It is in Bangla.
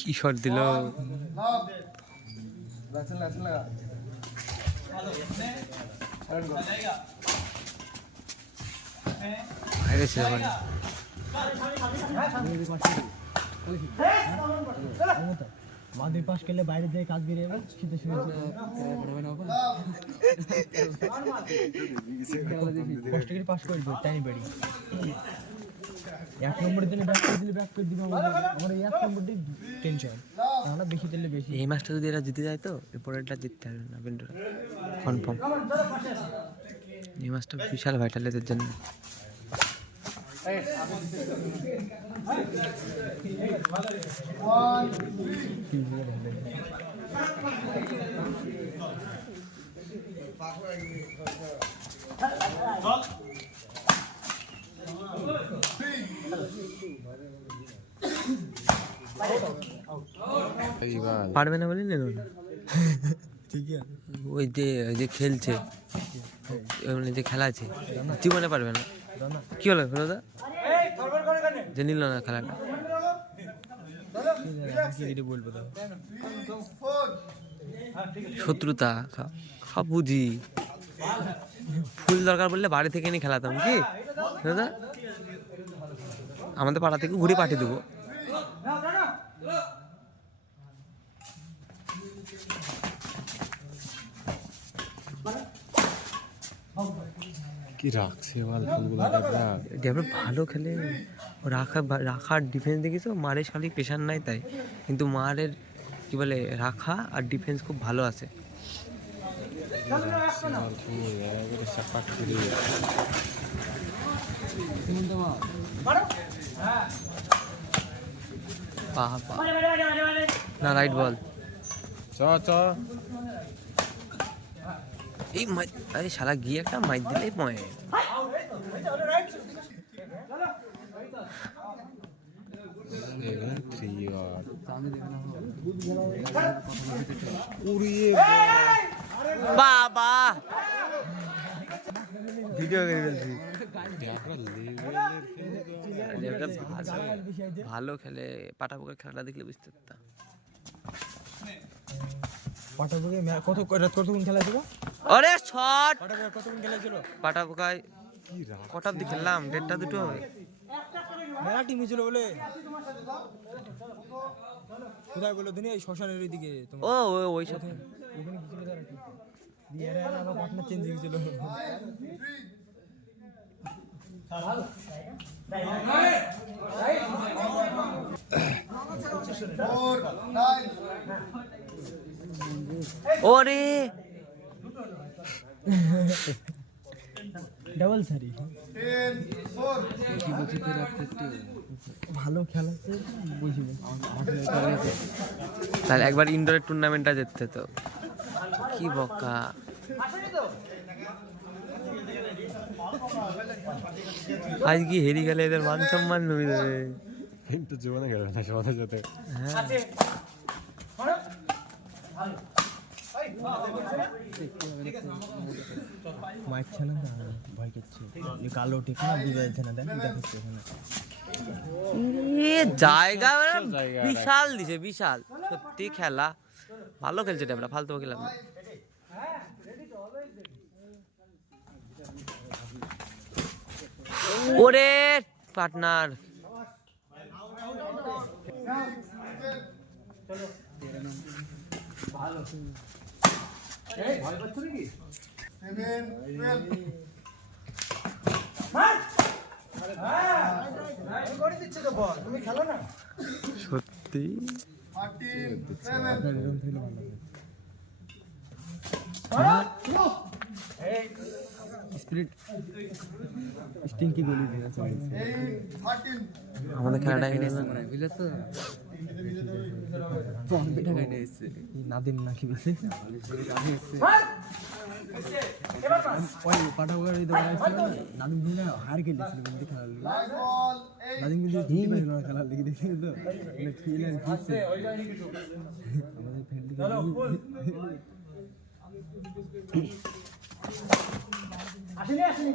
কি শট দিল মাধ্যমিক পাশ করলে বাইরে যেয়ে কাজ বেরিয়ে যাবে শীতে কষ্ট করে পাশ করবো টাইম বেড়ি 1 নম্বরের জন্য ব্যাক করে দিলে ব্যাক করে দিবে আমার 1 নম্বরটি টেনশন আমরা বেশি দিলে বেশি এই ম্যাচটা যদি এরা জিতে যায় তো এরপরেরটা জিততে হবে না বিন্ডুরা কনফার্ম এই ম্যাচটা বিশাল ভাইটাল এদের জন্য পারবে না বলে নেব ঠিকই আছে ওই যে খেলছে যে খেলা আছে জীবনে পারবে না কি হলো দাদা যে নিল না খেলাটা শত্রুতা সব বুঝি ফুল দরকার বললে বাড়ি থেকে নিয়ে খেলাতাম কি দাদা আমাদের পাড়া থেকে ঘুরে পাঠিয়ে দেবো কি রাখছে ভালো খেলে রাখার ডিফেন্স দেখিছো মারের শালি প্রেশার নাই তাই কিন্তু মারের কি বলে রাখা আর ডিফেন্স খুব ভালো আছে না রাইট বল এই আরে শালা গিয়ে একটা মাইর দিলেই পয়েন্ট বাবা ভিডিও করে ফেলছি ভালো খেলে পাটাপোকার খেলাটা দেখলে বুঝতে পারতাম কতক্ষণ খেলা ছিল আরে শট কতক্ষণ খেলা ছিল পাটাপোকায় কটা অব্দি খেললাম 1:30 2 মেলা টিম ছিল বলে কোথায় বলো দুনিয়া এই শ্মশানের ওইদিকে ও ওই সাথে ওখানে কিছু তারা কি দিয়ে এরা আমার পার্টনার চেঞ্জ হয়ে গেছিল ওরে ডাবল সারি ভালো খেলা বুঝিনি তাহলে একবার ইনডোরের টুর্নামেন্টটা জিততে তো কি বকা আজ কি হেরি গেলে এদের মান সম্মান নই দেবে কিন্তু জীবনে গেল না সমাজের সাথে মাইক ছিল না ভয় করছে এই কালো ঠিক না বুঝা যাচ্ছে না দেখাচ্ছে এখানে জায়গা বিশাল দিছে বিশাল সত্যি খেলা ভালো খেলছে আমরা ফালতু খেলাম না ওরে পার্টনার ভালো ভয় পাচ্ছ নাকি সত্যি আমাদের খেলাটা নাদিম নাকি পাঠাবার নাদিম দিন হার খেলেছিল কিন্তু খেলার নাদিম কিন্তু খেলার দিকে দেখছিল তো আমাদের আসেনি আসেনি